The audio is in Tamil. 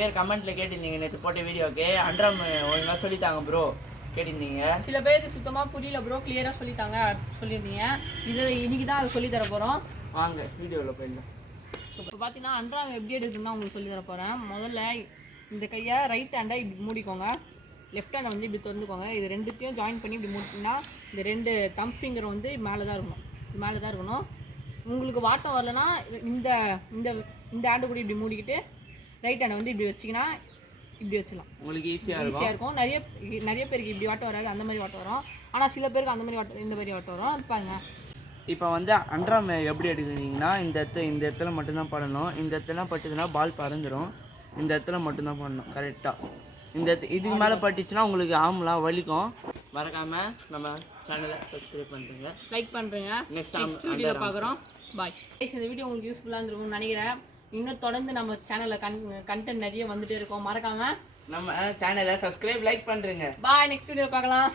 பேர் கமெண்ட்டில் கேட்டிருந்தீங்க நேற்று போட்ட வீடியோக்கு அண்ட்ராம் ஒழுங்காக சொல்லித்தாங்க ப்ரோ கேட்டிருந்தீங்க. சில பேர் சுத்தமாக புரியல ப்ரோ, கிளியராக சொல்லியிருந்தீங்க. இன்னைக்கு தான் அதை சொல்லி தர போகிறோம். வாங்க வீடியோவில் போயிடலாம். இப்போ பார்த்தீங்கன்னா அண்ட்ராம் எப்படி எடுக்குதுன்னு உங்களுக்கு சொல்லி தர போகிறேன். முதல்ல இந்த கையை ரைட் ஹேண்டை இப்படி மூடிக்கோங்க, லெஃப்ட் ஹேண்டை வந்து இப்படி திறந்துக்கோங்க. இது ரெண்டுத்தையும் ஜாயின் பண்ணி இப்படி மூடினா இந்த ரெண்டு தம் ஃபிங்கர் வந்து மேலே தான் இருக்கணும். உங்களுக்கு வாட்டம் வரலன்னா இந்த இந்த இந்த ஹேண்டு கூட இப்படி மூடிக்கிட்டு ரைட் ஹேண்டை வந்து இப்படி வச்சிங்கன்னா இப்படி வச்சிடலாம். உங்களுக்கு ஈஸியாக இருக்கும். நிறைய பேருக்கு இப்படி வாட்டம் வராது, அந்த மாதிரி வாட்டம் வரும். ஆனால் சில பேருக்கு அந்த மாதிரி வாட்டம், இந்த மாதிரி வாட்டம் வரும். பாருங்க, இப்போ வந்து அண்ட்ராம் எப்படி எடுக்கிறீங்கன்னா இந்த இடத்துல மட்டும்தான் படணும். இந்த இடத்துல பட்டுதுன்னா பால் பறந்துடும். இந்த இடத்துல மட்டும்தான் பண்ணணும் கரெக்டாக. இதுக்கு மேலே பட்டுச்சுன்னா உங்களுக்கு ஆம்லாம் வலிக்கும். மறக்காமல் நம்ம சேனலை சப்ஸ்கிரைப் பண்ணுறேங்க, லைக் பண்ணுறேங்க. நெக்ஸ்ட் வீடியோ பார்க்குறோம். பாய். இந்த வீடியோ உங்களுக்கு யூஸ்ஃபுல்லாக இருந்திருக்கும்னு நினைக்கிறேன். இன்னும் தொடர்ந்து நம்ம சேனலில் கண்டென்ட் நிறைய வந்துட்டே இருக்கோம். மறக்காமல் நம்ம சேனலை சப்ஸ்கிரைப் லைக் பண்ணுறேங்க. பாய். நெக்ஸ்ட் வீடியோ பார்க்கலாம்.